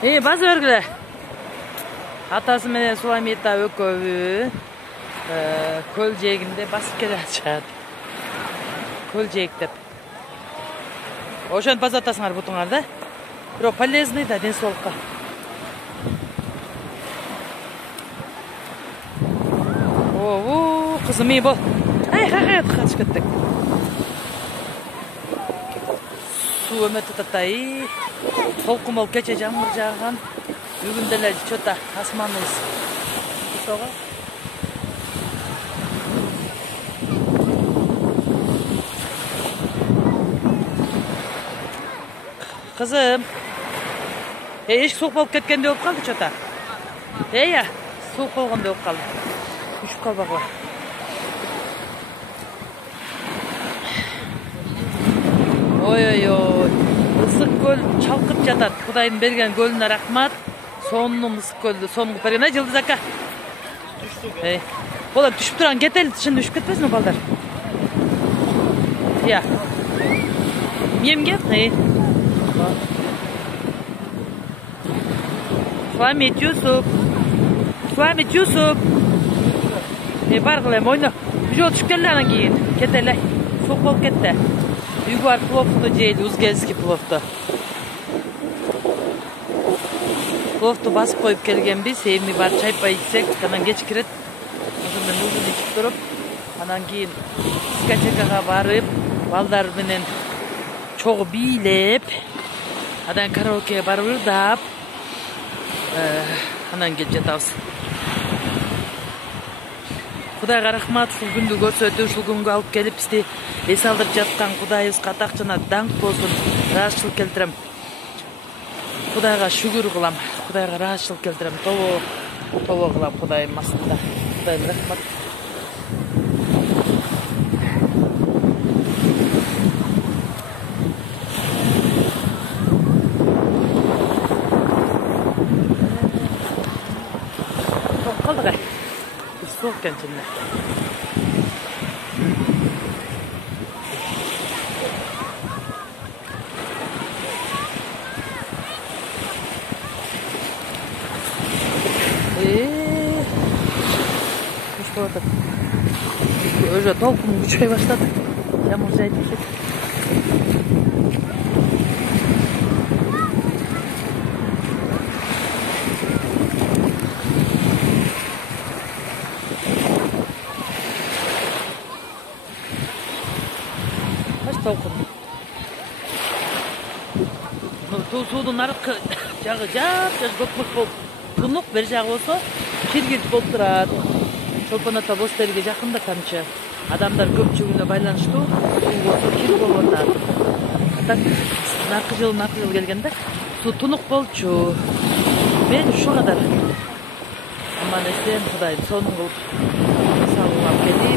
Baz örgüle. Atası menen Sulamiyetta ökövü köl жээгинде басып келе жатышат. Köl жээг деп. Ошону баз атасыңар бутуңар да. Бирок полезный да ден соолукка. Кызым ий бол. Качып кеттик. Суу өмөт таттай. Толкун болуп кече жамгыр жааган. Бүгүн деле чөтө асманыбыз. Ошого Kızım. Eşik soğuk balık ketkende yok kaldı çota. Ya, soğuk balığında yok kaldı. Düşüp kal bakla. Oy. Isık göl çalkıp jatat. Kudayın bergen gölüne rahmat. Sonunun ısık gölü, sonun bergen. Ay Yıldız Aka. Ola düşüp duran ketel, şimdi düşüp ketmesin mi baldar? Ya. Miyem gel? Sulamiyet Yusuf. Бар кылайм, ойно. Бир жолу түшүп келе анан кийин. Кете эле. Соок болуп кетти. Үйгө барып пловду жейли, узгенский пловду. Пловду басып коюп келгенбиз. Эми барып чайпай ичсек, анан кеч кирет. Ошондон узун ичип туруп, анан кийин дискотекага барып, балдар менен чогуу бийлеп, анан караокеге барып ырдап, анан келип жатабыз. Кудайга рахмат, ушул күндү көрсөтүп, ушул күнгө алып келип бизди эс алдырып жаткан Кудайыбызга атак жана даңк болсун. Ыраазычылык келтирем. Кудайга шүгүр кылам. Кудайга ыраазычылык келтирем. Тобо кылам Кудайым астында. Кудайым рахмат. Kaldı soğuk kendine. Что это? Уже толком ничего не başladı. Yağmur zeydi. Толкун. Суудун аркы жагы жап көкмүк болуп, тунук бер жагы болсо киргиз болуп турат. Чолпон ата Бозтерге жакында камчы. Адамдар көпчүлүгүнө байланыштуу, суу болсо кир болуп атат. Так наркы жыл келгенде суу тунук болчу. Мен ушул кадар аман эсен Кудайым сонун кылып салгылап келди.